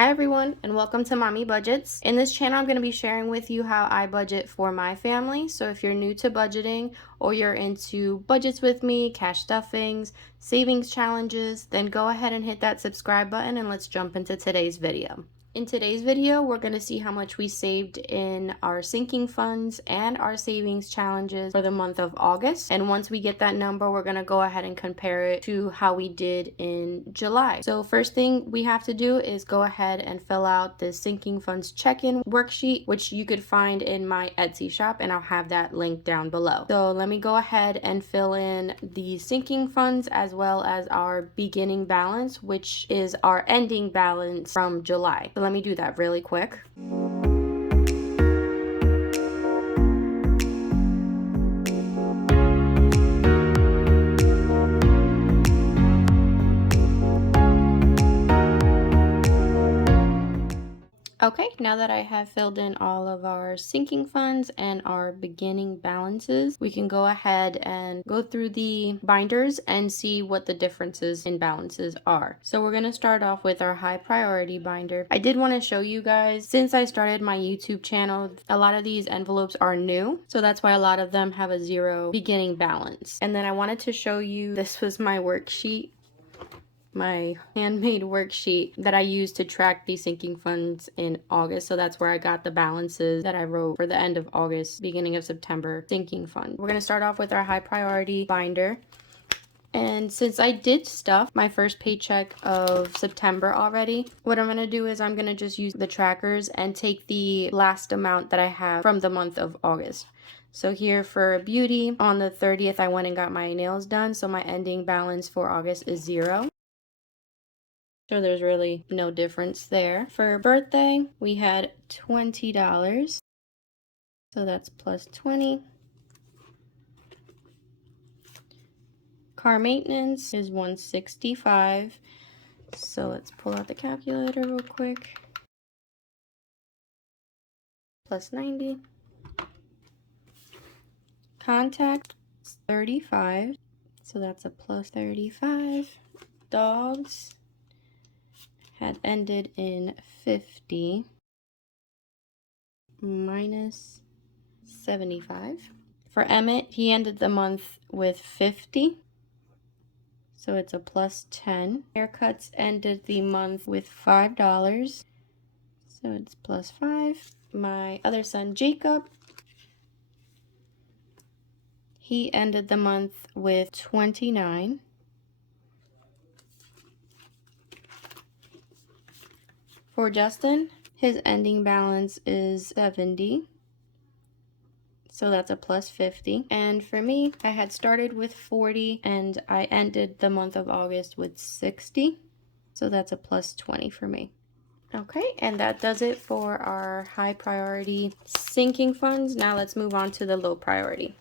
Hi everyone, and welcome to Mommy Budgets. In this channel, I'm going to be sharing with you how I budget for my family. So if you're new to budgeting or you're into budgets with me, cash stuffings, savings challenges, then go ahead and hit that subscribe button and let's jump into today's video. In today's video, we're going to see how much we saved in our sinking funds and our savings challenges for the month of August. And once we get that number, we're going to go ahead and compare it to how we did in July. So first thing we have to do is go ahead and fill out the sinking funds check-in worksheet, which you could find in my Etsy shop, and I'll have that link down below. So let me go ahead and fill in the sinking funds as well as our beginning balance, which is our ending balance from July. So let me do that really quick. Okay, now that I have filled in all of our sinking funds and our beginning balances, we can go ahead and go through the binders and see what the differences in balances are. So we're going to start off with our high priority binder. I did want to show you guys, since I started my YouTube channel, a lot of these envelopes are new. So that's why a lot of them have a 0 beginning balance. And then I wanted to show you, this was my worksheet, my handmade worksheet that I used to track the sinking funds in August. So that's where I got the balances that I wrote for the end of August, beginning of September sinking fund. We're going to start off with our high priority binder. And since I did stuff my first paycheck of September already, what I'm going to do is I'm going to just use the trackers and take the last amount that I have from the month of August. So here for beauty, on the 30th, I went and got my nails done. So my ending balance for August is 0. So there's really no difference there. For birthday, we had $20. So that's plus 20. Car maintenance is $165. So let's pull out the calculator real quick. Plus 90. Contact is 35. So that's a plus 35. Dogs had ended in 50 minus 75. For Emmett, he ended the month with 50. So it's a plus 10. Haircuts ended the month with $5. So it's plus 5. My other son, Jacob, he ended the month with 29. For Justin, his ending balance is 70. So that's a plus 50. And for me, I had started with 40 and I ended the month of August with 60. So that's a plus 20 for me. Okay, and that does it for our high priority sinking funds. Now let's move on to the low priority.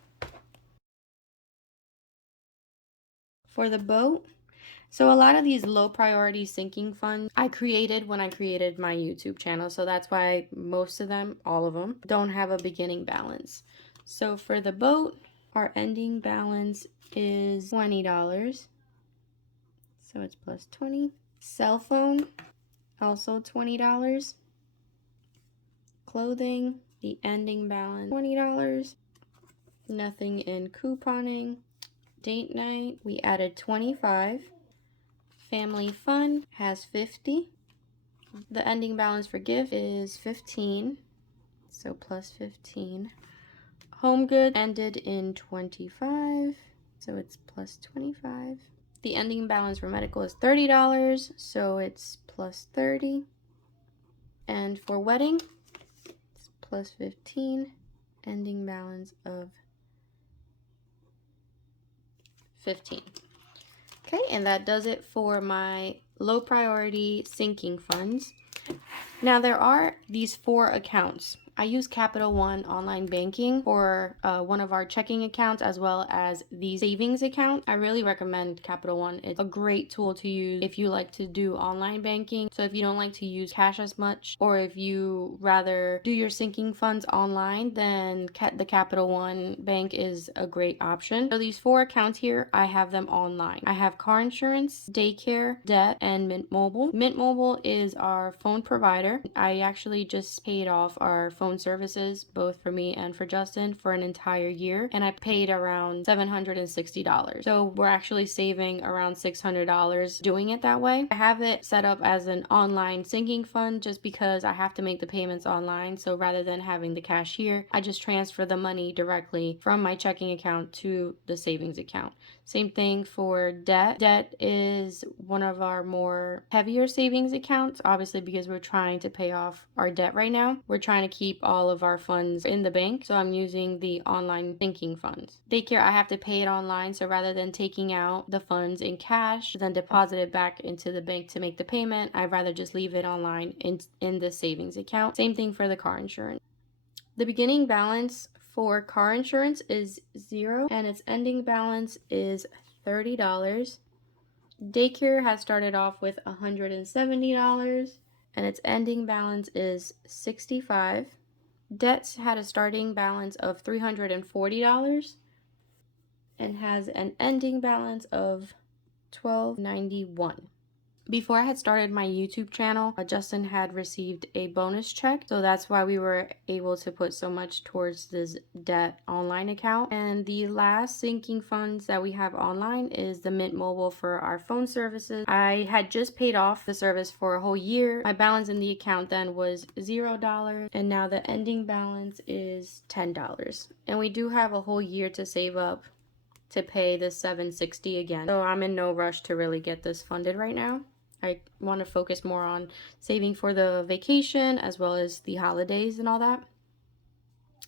For the boat, so a lot of these low priority sinking funds I created when I created my YouTube channel. So that's why most of them, all of them, don't have a beginning balance. So for the boat, our ending balance is $20. So it's plus 20. Cell phone, also $20. Clothing, the ending balance, $20. Nothing in couponing. Date night, we added 25. Family fun has 50. The ending balance for gift is 15. So plus 15. Home good ended in 25. So it's plus 25. The ending balance for medical is $30. So it's plus 30. And for wedding, it's plus 15. Ending balance of 15. Okay, and that does it for my low priority sinking funds. Now there are these 4 accounts. I use Capital One online banking for one of our checking accounts as well as the savings account. I really recommend Capital One. It's a great tool to use if you like to do online banking. So if you don't like to use cash as much, or if you rather do your sinking funds online, then the Capital One bank is a great option. So these 4 accounts here, I have them online. I have car insurance, daycare, debt, and Mint Mobile. Mint Mobile is our phone provider. I actually just paid off our phone services, both for me and for Justin, for an entire year, and I paid around $760. So we're actually saving around $600 doing it that way. I have it set up as an online sinking fund just because I have to make the payments online. So rather than having the cashier, I just transfer the money directly from my checking account to the savings account. Same thing for debt. Debt is one of our more heavier savings accounts, obviously because we're trying to pay off our debt right now. We're trying to keep all of our funds in the bank, so I'm using the online sinking funds. Daycare, I have to pay it online, so rather than taking out the funds in cash, then deposit it back into the bank to make the payment, I'd rather just leave it online in the savings account. Same thing for the car insurance. The beginning balance for car insurance is $0 and its ending balance is $30. Daycare has started off with $170 and its ending balance is $65. Debts had a starting balance of $340 and has an ending balance of $12.91. Before I had started my YouTube channel, Justin had received a bonus check, so that's why we were able to put so much towards this debt online account. And the last sinking funds that we have online is the Mint Mobile for our phone services. I had just paid off the service for a whole year. My balance in the account then was $0, and now the ending balance is $10. And we do have a whole year to save up to pay the $760 again. So I'm in no rush to really get this funded right now. I want to focus more on saving for the vacation as well as the holidays and all that.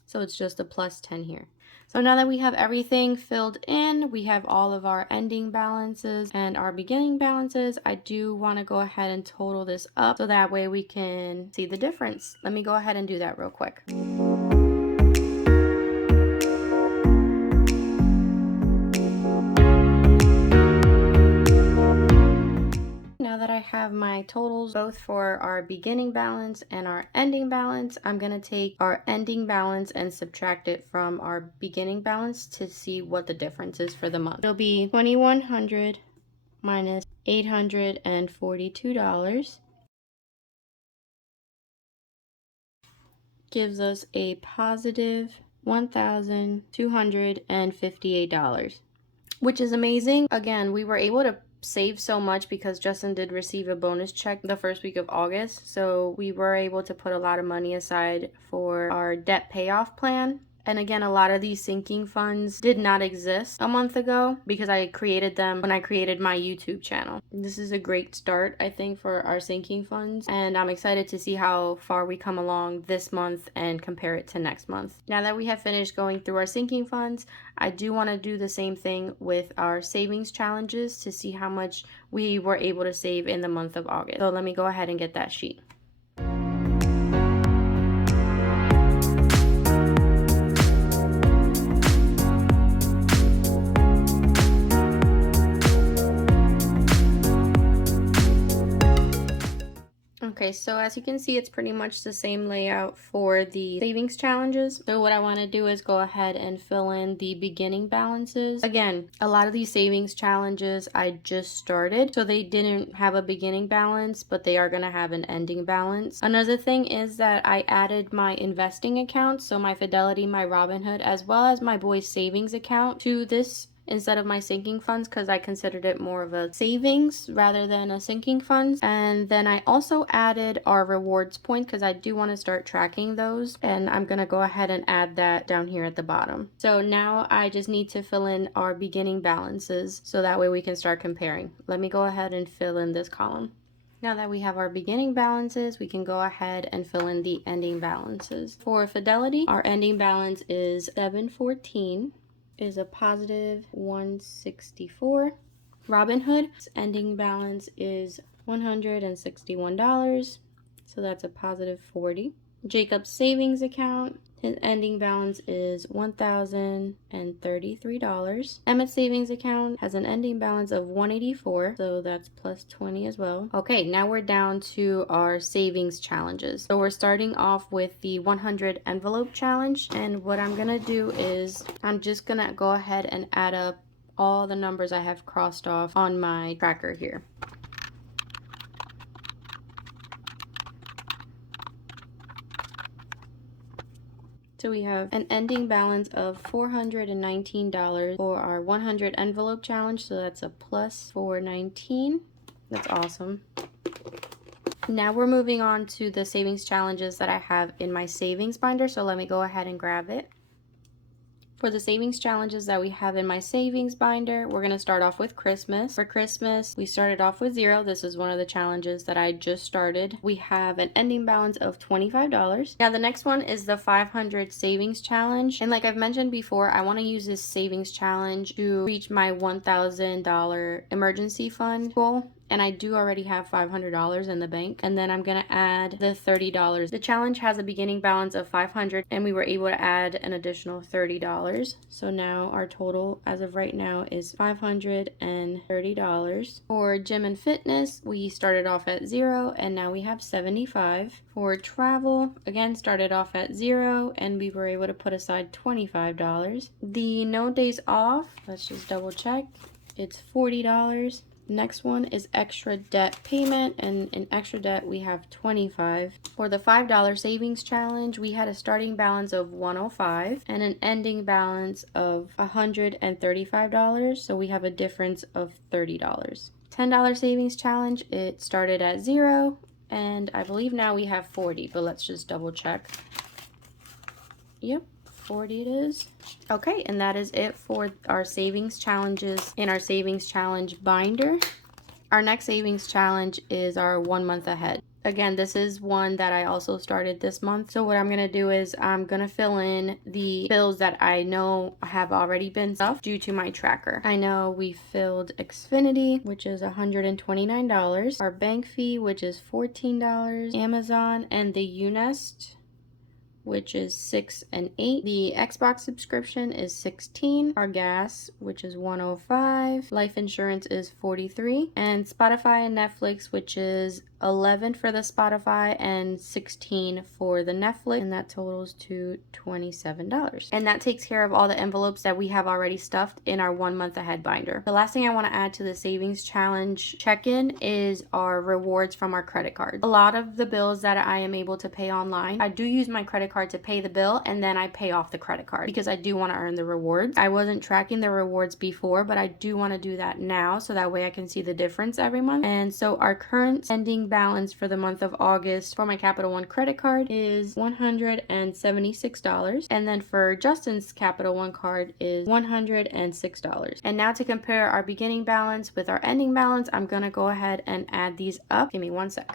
So it's just a plus 10 here. So now that we have everything filled in, we have all of our ending balances and our beginning balances. I do want to go ahead and total this up so that way we can see the difference. Let me go ahead and do that real quick. Now that I have my totals both for our beginning balance and our ending balance, I'm going to take our ending balance and subtract it from our beginning balance to see what the difference is for the month. It'll be $2,100 minus $842 gives us a positive $1,258, which is amazing. Again, we were able to save so much because Justin did receive a bonus check the first week of August, so we were able to put a lot of money aside for our debt payoff plan. And again, a lot of these sinking funds did not exist a month ago because I created them when I created my YouTube channel. This is a great start, I think, for our sinking funds, and I'm excited to see how far we come along this month and compare it to next month. Now that we have finished going through our sinking funds, I do want to do the same thing with our savings challenges to see how much we were able to save in the month of August. So let me go ahead and get that sheet. Okay, so as you can see, it's pretty much the same layout for the savings challenges. So what I want to do is go ahead and fill in the beginning balances. Again, a lot of these savings challenges I just started, so they didn't have a beginning balance, but they are going to have an ending balance. Another thing is that I added my investing account, so my Fidelity, my Robinhood, as well as my boys' savings account to this instead of my sinking funds because I considered it more of a savings rather than a sinking funds. And then I also added our rewards points because I do want to start tracking those, and I'm going to go ahead and add that down here at the bottom. So now I just need to fill in our beginning balances so that way we can start comparing. Let me go ahead and fill in this column. Now that we have our beginning balances, we can go ahead and fill in the ending balances. For Fidelity, our ending balance is $714. Is a positive $164. Robinhood's ending balance is $161, so that's a positive $40. Jacob's savings account, his ending balance is $1,033. Emmett's savings account has an ending balance of $184, so that's plus 20 as well. Okay, now we're down to our savings challenges. So we're starting off with the 100 envelope challenge, and what I'm gonna do is I'm just gonna go ahead and add up all the numbers I have crossed off on my tracker here. So we have an ending balance of $419 for our 100 envelope challenge. So that's a plus 419. That's awesome. Now we're moving on to the savings challenges that I have in my savings binder. So let me go ahead and grab it. For the savings challenges that we have in my savings binder, we're going to start off with Christmas. For Christmas, we started off with 0. This is one of the challenges that I just started. We have an ending balance of $25. Now the next one is the 500 savings challenge. And like I've mentioned before, I want to use this savings challenge to reach my $1,000 emergency fund goal. And I do already have $500 in the bank. And then I'm gonna add the $30. The challenge has a beginning balance of $500 and we were able to add an additional $30. So now our total as of right now is $530. For gym and fitness, we started off at 0 and now we have 75. For travel, again started off at 0 and we were able to put aside $25. The no days off, let's just double check. It's $40. Next one is extra debt payment, and in extra debt we have $25. For the $5 savings challenge, we had a starting balance of $105 and an ending balance of $135, so we have a difference of $30. $10 savings challenge, it started at 0 and I believe now we have 40, but let's just double check. Yep, 40 it is. Okay, and that is it for our savings challenges in our savings challenge binder. Our next savings challenge is our 1 month ahead. Again, this is one that I also started this month. So what I'm going to do is I'm going to fill in the bills that I know have already been stuffed due to my tracker. I know we filled Xfinity, which is $129, our bank fee, which is $14, Amazon, and the UNest, which is $6 and $8. The Xbox subscription is $16. Our gas, which is $105. Life insurance is $43. And Spotify and Netflix, which is $11 for the Spotify and $16 for the Netflix, and that totals to $27. And that takes care of all the envelopes that we have already stuffed in our 1 month ahead binder. The last thing I want to add to the savings challenge check-in is our rewards from our credit card. A lot of the bills that I am able to pay online, I do use my credit card to pay the bill and then I pay off the credit card because I do want to earn the rewards. I wasn't tracking the rewards before, but I do want to do that now so that way I can see the difference every month. And so our current ending balance for the month of August for my Capital One credit card is $176, and then for Justin's Capital One card is $106. And now to compare our beginning balance with our ending balance, I'm gonna go ahead and add these up. Give me 1 sec.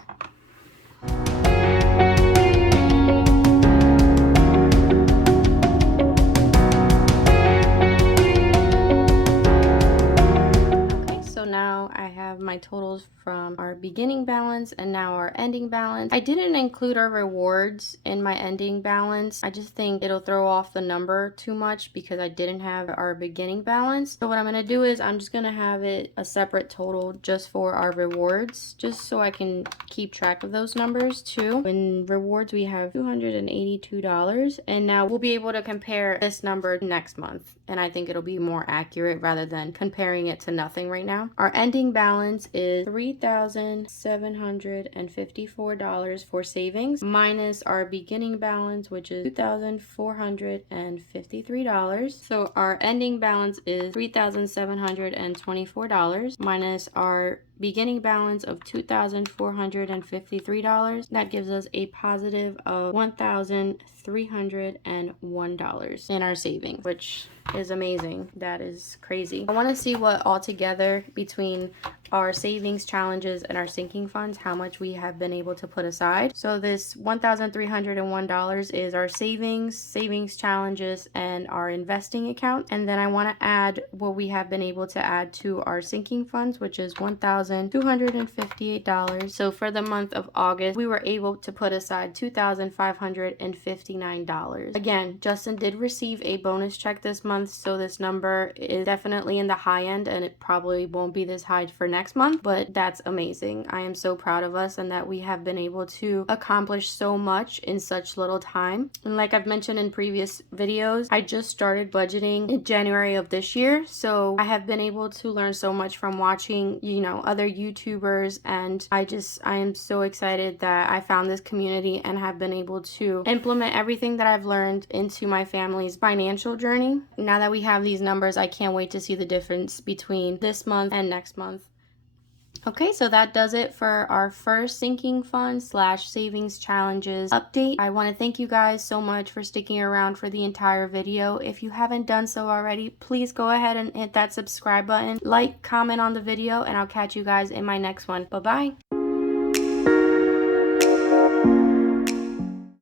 Now I have my totals from our beginning balance and now our ending balance. I didn't include our rewards in my ending balance. I just think it'll throw off the number too much because I didn't have our beginning balance. So what I'm going to do is I'm just going to have it a separate total just for our rewards, just so I can keep track of those numbers too. In rewards we have $282, and now we'll be able to compare this number next month, and I think it'll be more accurate rather than comparing it to nothing right now. Our ending balance is $3,754 for savings minus our beginning balance, which is $2,453. So our ending balance is $3,724 minus our beginning balance of $2,453. That gives us a positive of $1,301 in our savings, which is amazing. That is crazy. I want to see what altogether between our savings challenges and our sinking funds, how much we have been able to put aside. So this $1,301 is our savings challenges, and our investing account. And then I want to add what we have been able to add to our sinking funds, which is $1,000 $2,258. So for the month of August, we were able to put aside $2,559. Again, Justin did receive a bonus check this month, so this number is definitely in the high end, and it probably won't be this high for next month, but that's amazing. I am so proud of us and that we have been able to accomplish so much in such little time. And like I've mentioned in previous videos, I just started budgeting in January of this year, so I have been able to learn so much from watching, other YouTubers, and I am so excited that I found this community and have been able to implement everything that I've learned into my family's financial journey. Now that we have these numbers, I can't wait to see the difference between this month and next month. Okay, so that does it for our first sinking fund / savings challenges update. I want to thank you guys so much for sticking around for the entire video. If you haven't done so already, please go ahead and hit that subscribe button, like, comment on the video, and I'll catch you guys in my next one. Bye-bye.